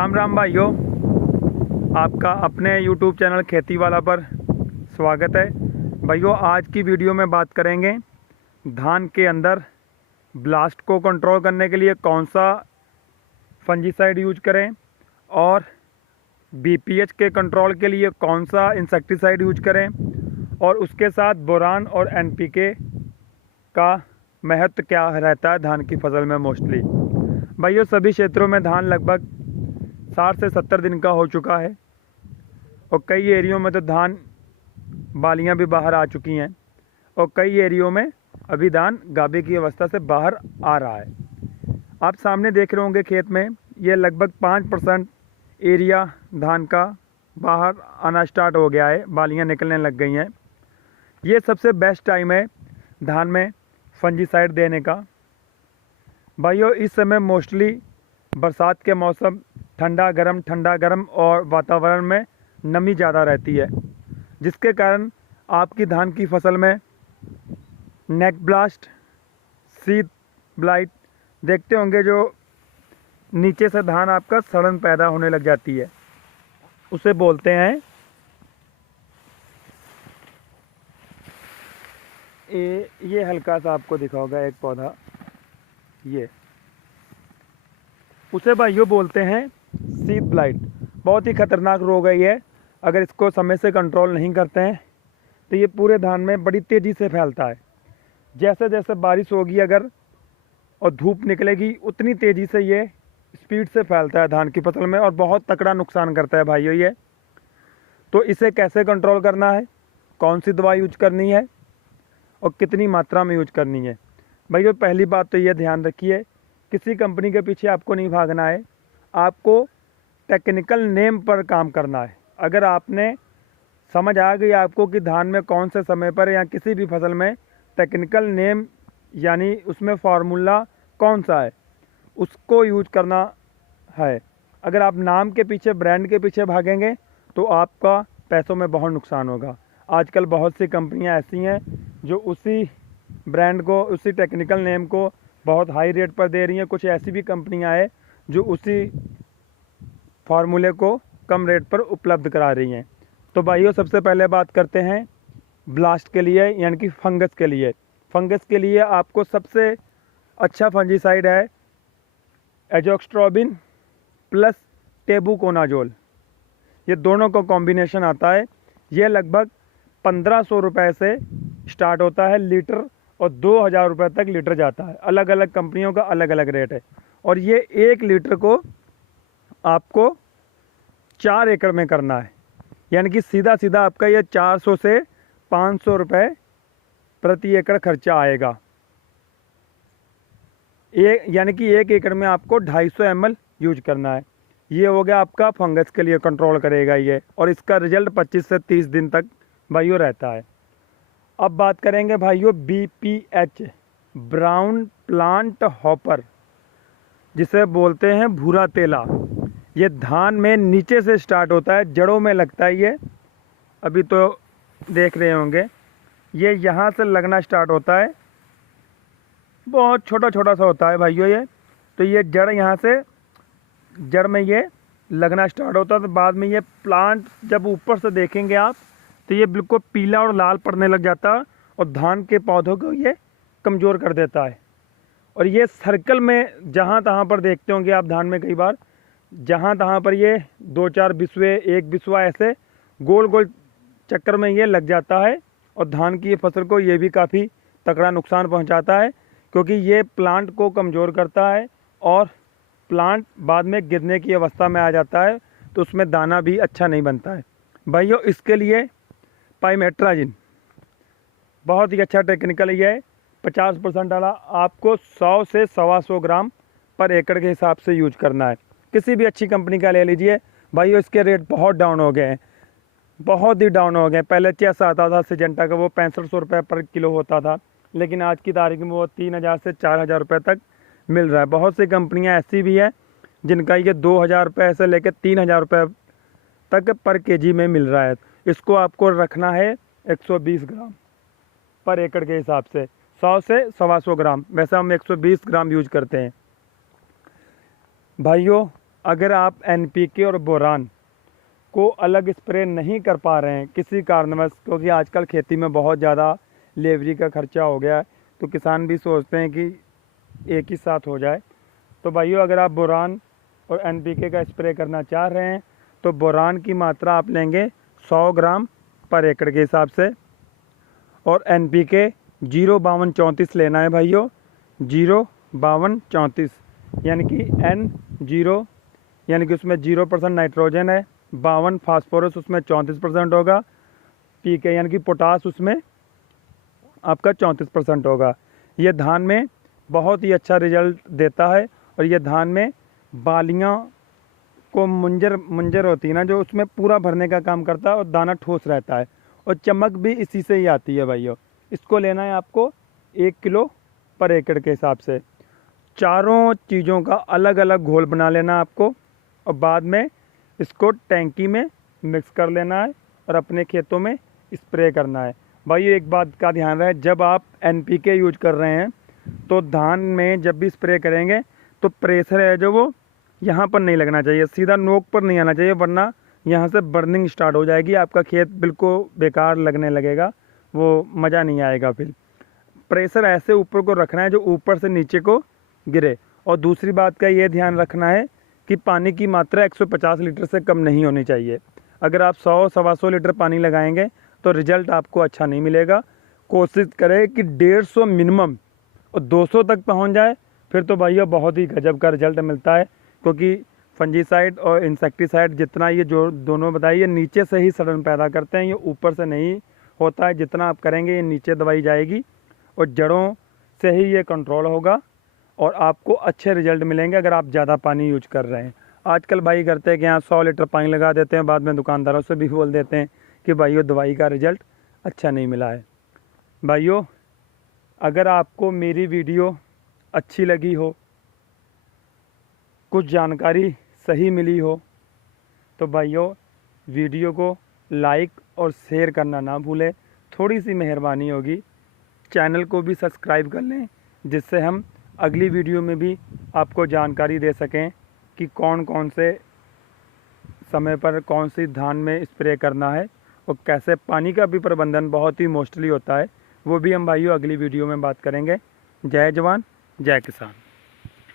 राम राम भाइयों, आपका अपने YouTube चैनल खेती वाला पर स्वागत है। भाइयों, आज की वीडियो में बात करेंगे धान के अंदर ब्लास्ट को कंट्रोल करने के लिए कौन सा फंजीसाइड यूज करें और BPH के कंट्रोल के लिए कौन सा इंसेक्टिसाइड यूज करें और उसके साथ बोरान और NPK का महत्व क्या रहता है धान की फसल में। मोस्टली भाइयों, सभी क्षेत्रों में धान लगभग 60 से 70 दिन का हो चुका है और कई एरियो में तो धान बालियां भी बाहर आ चुकी हैं और कई एरियो में अभी धान गाभे की अवस्था से बाहर आ रहा है। आप सामने देख रहे होंगे खेत में ये लगभग 5% एरिया धान का बाहर आना स्टार्ट हो गया है, बालियां निकलने लग गई हैं। ये सबसे बेस्ट टाइम है धान में फंजीसाइड देने का। भाइयों, इस समय मोस्टली बरसात के मौसम ठंडा गरम और वातावरण में नमी ज़्यादा रहती है, जिसके कारण आपकी धान की फसल में नेक ब्लास्ट, सीड ब्लाइट देखते होंगे, जो नीचे से धान आपका सड़न पैदा होने लग जाती है, उसे बोलते हैं ये हल्का सा आपको दिखा होगा एक पौधा, ये उसे भाइयों बोलते हैं सीड ब्लाइट। बहुत ही खतरनाक रोग है ये। अगर इसको समय से कंट्रोल नहीं करते हैं तो ये पूरे धान में बड़ी तेज़ी से फैलता है। जैसे जैसे बारिश होगी अगर और धूप निकलेगी, उतनी तेज़ी से ये स्पीड से फैलता है धान की फसल में और बहुत तगड़ा नुकसान करता है भाइयों ये। तो इसे कैसे कंट्रोल करना है, कौन सी दवा यूज करनी है और कितनी मात्रा में यूज करनी है। भाइयों, पहली बात तो ये ध्यान रखिए, किसी कंपनी के पीछे आपको नहीं भागना है, आपको टेक्निकल नेम पर काम करना है। अगर आपने समझ आ गई आपको कि धान में कौन से समय पर या किसी भी फसल में टेक्निकल नेम यानी उसमें फार्मूला कौन सा है, उसको यूज करना है। अगर आप नाम के पीछे, ब्रांड के पीछे भागेंगे तो आपका पैसों में बहुत नुकसान होगा। आजकल बहुत सी कंपनियां ऐसी हैं जो उसी ब्रांड को, उसी टेक्निकल नेम को बहुत हाई रेट पर दे रही हैं। कुछ ऐसी भी कंपनियां हैं जो उसी फार्मूले को कम रेट पर उपलब्ध करा रही हैं। तो भाइयों, सबसे पहले बात करते हैं ब्लास्ट के लिए यानी कि फंगस के लिए। फंगस के लिए आपको सबसे अच्छा फंजीसाइड है एजोक्स्ट्रोबिन प्लस टेबुकोनाजोल। ये दोनों का कॉम्बिनेशन आता है। ये लगभग 1500 रुपये से स्टार्ट होता है लीटर और 2000 रुपये तक लीटर जाता है। अलग अलग कंपनियों का अलग अलग रेट है और ये 1 लीटर को आपको 4 एकड़ में करना है, यानी कि सीधा सीधा आपका ये 400 से 500 रुपये प्रति एकड़ खर्चा आएगा। यानी कि 1 एकड़ में आपको 250 ml यूज करना है। ये हो गया आपका फंगस के लिए कंट्रोल करेगा ये, और इसका रिजल्ट 25 से 30 दिन तक भाइयों रहता है। अब बात करेंगे भाइयों BPH, ब्राउन प्लांट हॉपर, जिसे बोलते हैं भूरा तेला। ये धान में नीचे से स्टार्ट होता है, जड़ों में लगता है। ये अभी तो देख रहे होंगे, ये यहाँ से लगना स्टार्ट होता है, बहुत छोटा छोटा सा होता है भाइयों ये। तो ये जड़, यहाँ से जड़ में ये लगना स्टार्ट होता है। तो बाद में ये प्लांट जब ऊपर से देखेंगे आप तो ये बिल्कुल पीला और लाल पड़ने लग जाता है और धान के पौधों को ये कमज़ोर कर देता है। और ये सर्कल में जहाँ तहाँ पर देखते होंगे आप धान में, कई बार जहाँ तहाँ पर ये 2-4 बिस्वे, 1 बिस्वा ऐसे गोल गोल चक्कर में ये लग जाता है और धान की फसल को ये भी काफ़ी तगड़ा नुकसान पहुँचाता है, क्योंकि ये प्लांट को कमज़ोर करता है और प्लांट बाद में गिरने की अवस्था में आ जाता है, तो उसमें दाना भी अच्छा नहीं बनता है। भाइयों, इसके लिए पाइमेट्राजिन बहुत ही अच्छा टेक्निकल ये है। 50% वाला आपको 100 से 125 ग्राम पर एकड़ के हिसाब से यूज करना है। किसी भी अच्छी कंपनी का ले लीजिए भाइयों। इसके रेट बहुत डाउन हो गए हैं, बहुत ही डाउन हो गए। पहले कैसा आता था सिजेंटा का, वो 6500 रुपये पर किलो होता था, लेकिन आज की तारीख में वो 3000 से 4000 रुपये तक मिल रहा है। बहुत सी कंपनियां ऐसी भी हैं जिनका ये 2000 रुपये से लेकर 3000 रुपये तक पर केजी में मिल रहा है। इसको आपको रखना है 120 ग्राम पर एकड़ के हिसाब से, 100 से 125 ग्राम। वैसे हम 120 ग्राम यूज करते हैं। भाइयों, अगर आप NPK और बोरान को अलग स्प्रे नहीं कर पा रहे हैं किसी कारणवश, क्योंकि आजकल खेती में बहुत ज़्यादा लेबरी का खर्चा हो गया है, तो किसान भी सोचते हैं कि एक ही साथ हो जाए। तो भाइयों, अगर आप बोरान और NPK का स्प्रे करना चाह रहे हैं तो बोरान की मात्रा आप लेंगे 100 ग्राम पर एकड़ के हिसाब से, और NPK 05234 लेना है भाइयों, 05234, यानी कि N0, यानी कि उसमें 0% नाइट्रोजन है, 52 फास्फोरस, उसमें 34% होगा, PK यानी कि पोटास उसमें आपका 34% होगा। ये धान में बहुत ही अच्छा रिजल्ट देता है, और ये धान में बालियाँ को मुंजर होती है ना, जो उसमें पूरा भरने का काम करता है, और दाना ठोस रहता है, और चमक भी इसी से ही आती है भाइयों। इसको लेना है आपको 1 किलो पर एकड़ के हिसाब से। चारों चीज़ों का अलग अलग घोल बना लेना आपको, और बाद में इसको टैंकी में मिक्स कर लेना है और अपने खेतों में स्प्रे करना है। भाइयों, एक बात का ध्यान रहे, जब आप NPK यूज कर रहे हैं तो धान में जब भी स्प्रे करेंगे तो प्रेशर है जो वो यहाँ पर नहीं लगना चाहिए, सीधा नोक पर नहीं आना चाहिए, वरना यहाँ से बर्निंग स्टार्ट हो जाएगी, आपका खेत बिल्कुल बेकार लगने लगेगा, वो मज़ा नहीं आएगा। फिर प्रेशर ऐसे ऊपर को रखना है जो ऊपर से नीचे को गिरे। और दूसरी बात का ये ध्यान रखना है कि पानी की मात्रा 150 लीटर से कम नहीं होनी चाहिए। अगर आप 100-125 लीटर पानी लगाएंगे तो रिज़ल्ट आपको अच्छा नहीं मिलेगा। कोशिश करें कि 150 मिनिमम और 200 तक पहुंच जाए, फिर तो भैया बहुत ही गजब का रिजल्ट मिलता है, क्योंकि फंजीसाइड और इंसेक्टिसाइड जितना ये जो दोनों बताइए नीचे से ही सड़न पैदा करते हैं, ये ऊपर से नहीं होता है। जितना आप करेंगे ये नीचे दवाई जाएगी और जड़ों से ही ये कंट्रोल होगा, और आपको अच्छे रिजल्ट मिलेंगे अगर आप ज़्यादा पानी यूज कर रहे हैं। आजकल भाई करते हैं कि यहाँ 100 लीटर पानी लगा देते हैं, बाद में दुकानदारों से भी बोल देते हैं कि भाइयों दवाई का रिजल्ट अच्छा नहीं मिला है। भाइयों, अगर आपको मेरी वीडियो अच्छी लगी हो, कुछ जानकारी सही मिली हो, तो भाइयों वीडियो को लाइक और शेयर करना ना भूलें, थोड़ी सी मेहरबानी होगी। चैनल को भी सब्सक्राइब कर लें, जिससे हम अगली वीडियो में भी आपको जानकारी दे सकें कि कौन कौन से समय पर कौन सी धान में स्प्रे करना है, और कैसे पानी का भी प्रबंधन बहुत ही मोस्टली होता है, वो भी हम भाइयों अगली वीडियो में बात करेंगे। जय जवान जय किसान।